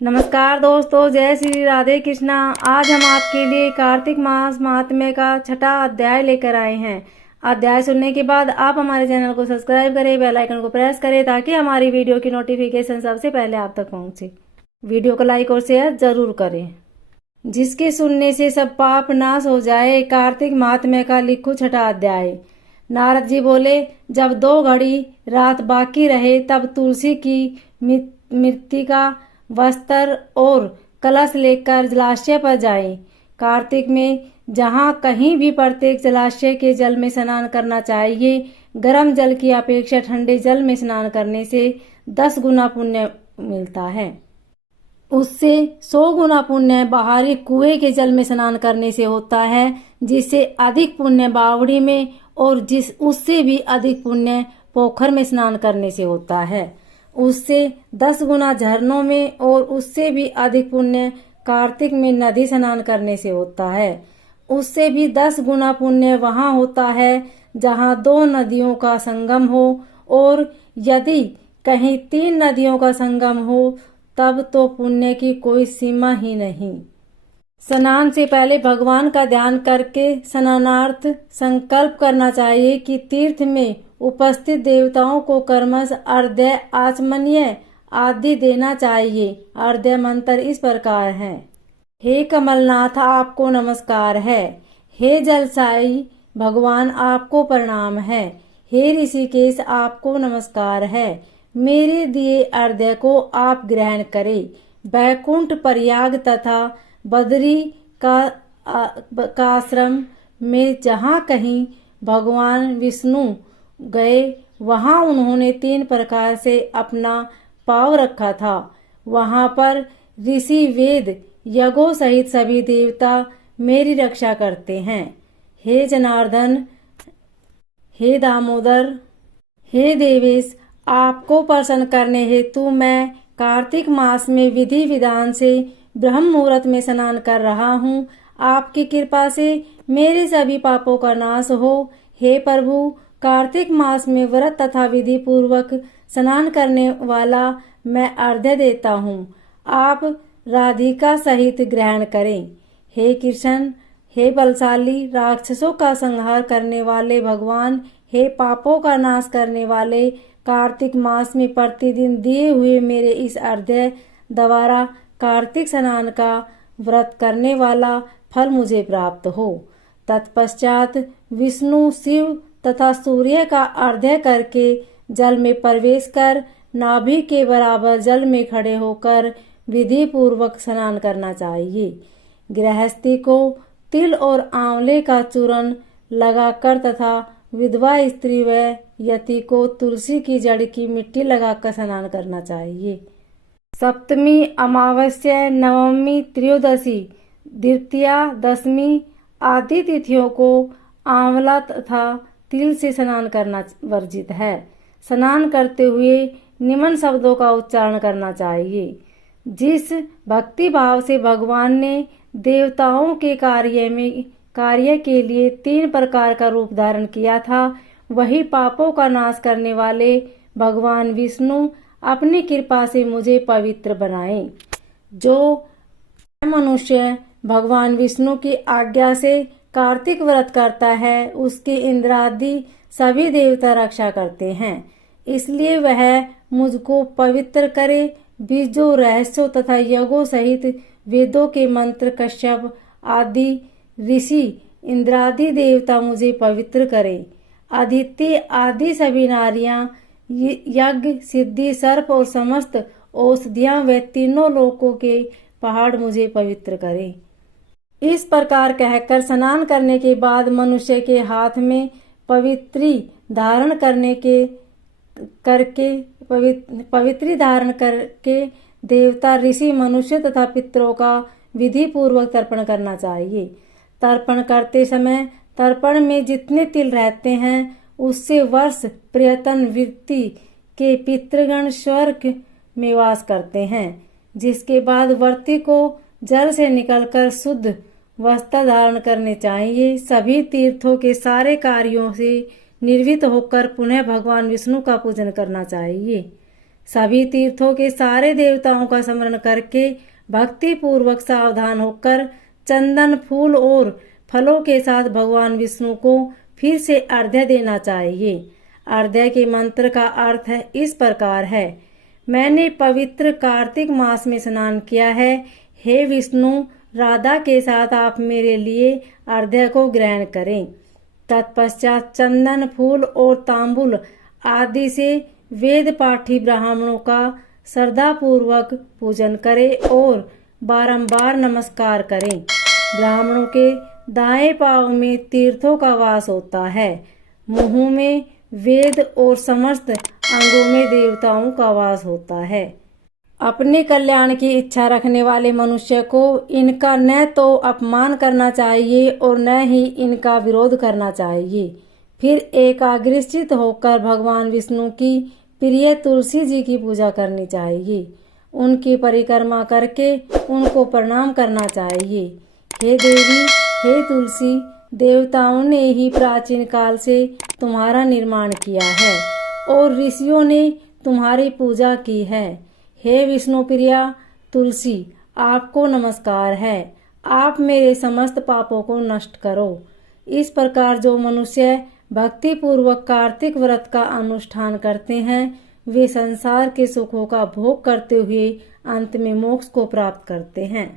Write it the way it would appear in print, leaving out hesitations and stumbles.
नमस्कार दोस्तों, जय श्री राधे कृष्णा। आज हम आपके लिए कार्तिक मास महात्म्य का छठा अध्याय लेकर आए हैं। अध्याय सुनने के बाद आप हमारे चैनल को सब्सक्राइब करें, बेल आइकन को प्रेस करें ताकि हमारी वीडियो की नोटिफिकेशन सबसे पहले आप तक पहुंचे। वीडियो को लाइक और शेयर जरूर करें। जिसके सुनने से सब पाप नाश हो जाए, कार्तिक महात्म्य का लिखो छठा अध्याय। नारद जी बोले, जब 2 घड़ी रात बाकी रहे तब तुलसी की मृत्तिका, वस्त्र और कलश लेकर जलाशय पर जाएं। कार्तिक में जहाँ कहीं भी प्रत्येक जलाशय के जल में स्नान करना चाहिए। गर्म जल की अपेक्षा ठंडे जल में स्नान करने से 10 गुना पुण्य मिलता है। उससे 100 गुना पुण्य बाहरी कुएं के जल में स्नान करने से होता है, जिससे अधिक पुण्य बावड़ी में और उससे भी अधिक पुण्य पोखर में स्नान करने से होता है। उससे 10 गुना झरनों में और उससे भी अधिक पुण्य कार्तिक में नदी स्नान करने से होता है। उससे भी 10 गुना पुण्य वहां होता है जहां 2 नदियों का संगम हो, और यदि कहीं 3 नदियों का संगम हो तब तो पुण्य की कोई सीमा ही नहीं। स्नान से पहले भगवान का ध्यान करके स्नानार्थ संकल्प करना चाहिए कि तीर्थ में उपस्थित देवताओं को कर्मश अर्घ्य, आचमनीय आदि देना चाहिए। अर्घ्य मंत्र इस प्रकार है। हे कमलनाथ, आपको नमस्कार है। हे जलसाई भगवान, आपको प्रणाम है। हे ऋषिकेश, आपको नमस्कार है। मेरे दिए अर्घ्य को आप ग्रहण करें। बैकुंठ, प्रयाग तथा बद्री का आश्रम में जहाँ कहीं भगवान विष्णु गए, वहां उन्होंने 3 प्रकार से अपना पांव रखा था। वहां पर ऋषि, वेद, यज्ञों सहित सभी देवता मेरी रक्षा करते हैं। हे जनार्दन, हे दामोदर, हे देवेश, आपको प्रसन्न करने हेतु मैं कार्तिक मास में विधि विधान से ब्रह्म मुहूर्त में स्नान कर रहा हूँ। आपकी कृपा से मेरे सभी पापों का नाश हो। हे प्रभु, कार्तिक मास में व्रत तथा विधि पूर्वक स्नान करने वाला मैं अर्घ्य देता हूँ। आप राधिका सहित ग्रहण करें। हे कृष्ण, हे बलशाली, राक्षसों का संहार करने वाले भगवान, हे पापों का नाश करने वाले, कार्तिक मास में प्रतिदिन दिए हुए मेरे इस अर्घ्य द्वारा कार्तिक स्नान का व्रत करने वाला फल मुझे प्राप्त हो। तत्पश्चात विष्णु, शिव तथा सूर्य का अर्घ्य करके जल में प्रवेश कर नाभि के बराबर जल में खड़े होकर विधि पूर्वक स्नान करना चाहिए। गृहस्थी को तिल और आंवले का चूर्ण लगाकर तथा विधवा स्त्री व यति को तुलसी की जड़ की मिट्टी लगाकर स्नान करना चाहिए। सप्तमी, अमावस्या, नवमी, त्रयोदशी, द्वितीया, दशमी आदि तिथियों को आंवला तथा तिल से स्नान करना वर्जित है। स्नान करते हुए निम्न शब्दों का उच्चारण करना चाहिए। जिस भक्ति भाव से भगवान ने देवताओं के कार्य के लिए 3 प्रकार का रूप धारण किया था, वही पापों का नाश करने वाले भगवान विष्णु अपनी कृपा से मुझे पवित्र बनाए। जो मनुष्य भगवान विष्णु की आज्ञा से कार्तिक व्रत करता है, उसकी इंद्रादि सभी देवता रक्षा करते हैं। इसलिए वह मुझको पवित्र करे। बीजों, रहस्यों तथा यज्ञों सहित वेदों के मंत्र, कश्यप आदि ऋषि, इंद्रादि देवता मुझे पवित्र करे। अदिति आदि सभी नारियां, यज्ञ, सिद्धि, सर्प और समस्त औषधियां व तीनों लोकों के पहाड़ मुझे पवित्र करे। इस प्रकार कहकर स्नान करने के बाद मनुष्य के हाथ में पवित्री धारण करके देवता, ऋषि, मनुष्य तथा पितरों का विधि पूर्वक तर्पण करना चाहिए। तर्पण करते समय तर्पण में जितने तिल रहते हैं, उससे वर्ष प्रयत्न वृत्ति के पितृगण स्वर्ग में वास करते हैं। जिसके बाद व्रती को जल से निकलकर शुद्ध वस्त्र धारण करने चाहिए। सभी तीर्थों के सारे कार्यों से निर्वृत्त होकर पुनः भगवान विष्णु का पूजन करना चाहिए। सभी तीर्थों के सारे देवताओं का स्मरण करके भक्ति पूर्वक सावधान होकर चंदन फूल और फलों के साथ भगवान विष्णु को फिर से अर्घ्य देना चाहिए। अर्घ्य के मंत्र का अर्थ है इस प्रकार है। मैंने पवित्र कार्तिक मास में स्नान किया है। हे विष्णु, राधा के साथ आप मेरे लिए अर्घ्य को ग्रहण करें। तत्पश्चात चंदन फूल और तांबुल आदि से वेद पाठी ब्राह्मणों का श्रद्धा पूर्वक पूजन करें और बारंबार नमस्कार करें। ब्राह्मणों के दाएं पांव में तीर्थों का वास होता है, मुंह में वेद और समस्त अंगों में देवताओं का वास होता है। अपने कल्याण की इच्छा रखने वाले मनुष्य को इनका न तो अपमान करना चाहिए और न ही इनका विरोध करना चाहिए। फिर एकाग्रचित्त होकर भगवान विष्णु की प्रिय तुलसी जी की पूजा करनी चाहिए। उनकी परिक्रमा करके उनको प्रणाम करना चाहिए। हे देवी, हे तुलसी, देवताओं ने ही प्राचीन काल से तुम्हारा निर्माण किया है और ऋषियों ने तुम्हारी पूजा की है। हे विष्णु प्रिया तुलसी, आपको नमस्कार है। आप मेरे समस्त पापों को नष्ट करो। इस प्रकार जो मनुष्य भक्ति पूर्वक कार्तिक व्रत का अनुष्ठान करते हैं, वे संसार के सुखों का भोग करते हुए अंत में मोक्ष को प्राप्त करते हैं।